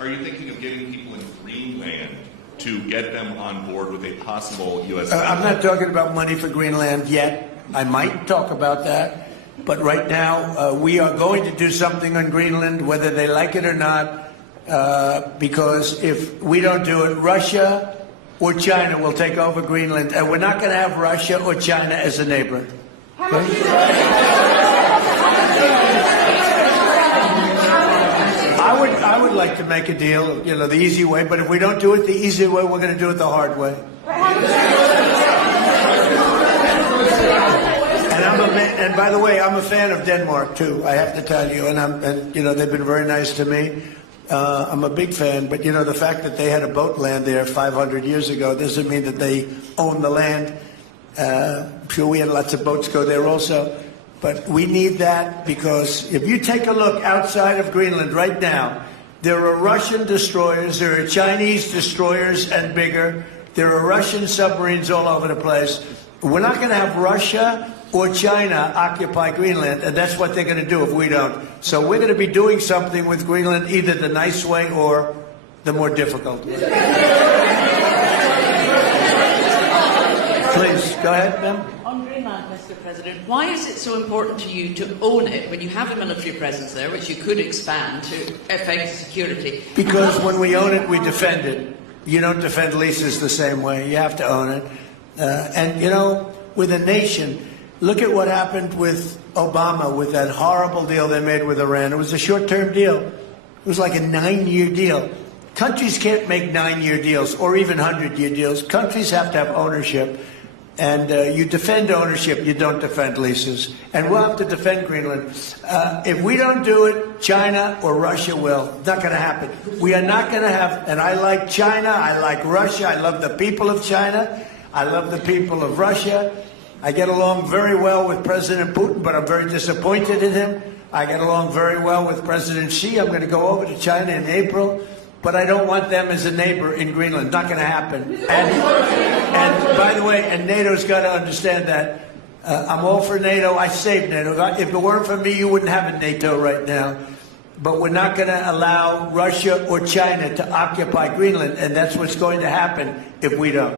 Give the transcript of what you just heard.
Are you thinking of getting people in Greenland to get them on board with a possible U.S. I'm not talking about money for Greenland yet. I might talk about that. But right now, we are going to do something on Greenland, whether they like it or not, because if we don't do it, Russia or China will take over Greenland, and we're not going to have Russia or China as a neighbor. I would like to make a deal, you know, the easy way, but if we don't do it the easy way, we're going to do it the hard way. And by the way, I'm a fan of Denmark too. I have to tell you, and you know, they've been very nice to me. I'm a big fan, but you know, the fact that they had a boat land there 500 years ago doesn't mean that they own the land. I'm sure we had lots of boats go there also, but we need that because if you take a look outside of Greenland right now, there are Russian destroyers, there are Chinese destroyers and bigger, there are Russian submarines all over the place. We're not going to have Russia or China occupy Greenland, and that's what they're going to do if we don't. So we're going to be doing something with Greenland, either the nice way or the more difficult way. Please, go ahead, ma'am. On Greenland, Mr. President, why is it so important to you to own it when you have a military presence there, which you could expand to effect security? Because when we own it, we defend it. You don't defend leases the same way. You have to own it. And, you know, with a nation, look at what happened with Obama, with that horrible deal they made with Iran. It was a short-term deal. It was like a 9-year deal. Countries can't make 9-year deals or even 100-year deals. Countries have to have ownership. And you defend ownership, you don't defend leases. And we'll have to defend Greenland. If we don't do it, China or Russia will. It's not going to happen. We are not going to have, and I like China, I like Russia, I love the people of China, I love the people of Russia. I get along very well with President Putin, but I'm very disappointed in him. I get along very well with President Xi. I'm going to go over to China in April. But I don't want them as a neighbor in Greenland. Not going to happen. And by the way, and NATO's got to understand that. I'm all for NATO. I saved NATO. If it weren't for me, you wouldn't have a NATO right now. But we're not going to allow Russia or China to occupy Greenland, and that's what's going to happen if we don't.